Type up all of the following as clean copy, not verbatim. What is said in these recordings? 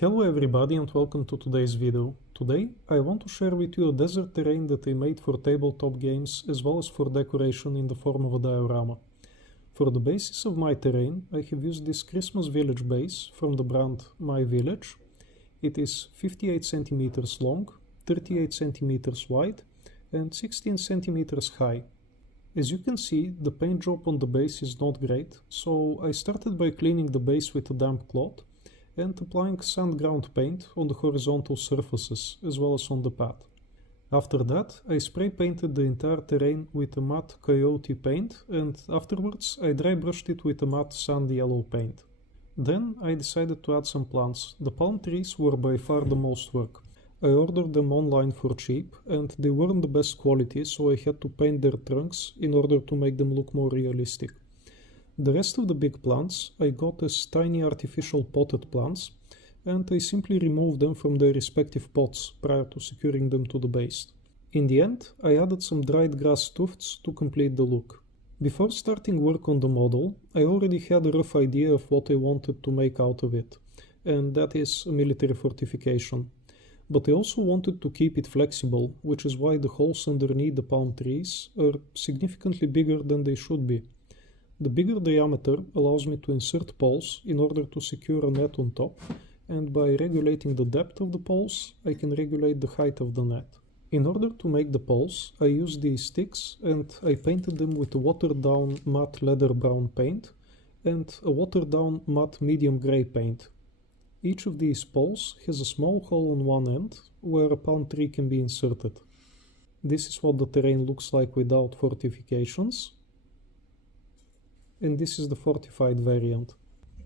Hello everybody and welcome to today's video. Today I want to share with you a desert terrain that I made for tabletop games as well as for decoration in the form of a diorama. For the basis of my terrain I have used this Christmas village base from the brand My Village. It is 58 centimeters long, 38 centimeters wide and 16 centimeters high. As you can see, the paint job on the base is not great, so I started by cleaning the base with a damp cloth and applying sand ground paint on the horizontal surfaces as well as on the path. After that, I spray painted the entire terrain with a matte coyote paint and afterwards I dry brushed it with a matte sand yellow paint. Then I decided to add some plants. The palm trees were by far the most work. I ordered them online for cheap and they weren't the best quality, so I had to paint their trunks in order to make them look more realistic. The rest of the big plants I got as tiny artificial potted plants and I simply removed them from their respective pots prior to securing them to the base. In the end, I added some dried grass tufts to complete the look. Before starting work on the model, I already had a rough idea of what I wanted to make out of it, and that is a military fortification. But I also wanted to keep it flexible, which is why the holes underneath the palm trees are significantly bigger than they should be. The bigger diameter allows me to insert poles in order to secure a net on top, and by regulating the depth of the poles, I can regulate the height of the net. In order to make the poles, I used these sticks and I painted them with a watered down matte leather brown paint and a watered down matte medium grey paint. Each of these poles has a small hole on one end where a palm tree can be inserted. This is what the terrain looks like without fortifications. And this is the fortified variant.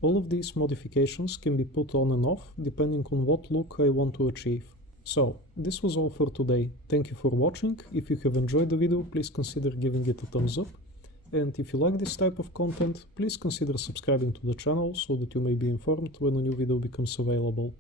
All of these modifications can be put on and off depending on what look I want to achieve. So, this was all for today. Thank you for watching. If you have enjoyed the video, please consider giving it a thumbs up. And if you like this type of content, please consider subscribing to the channel so that you may be informed when a new video becomes available.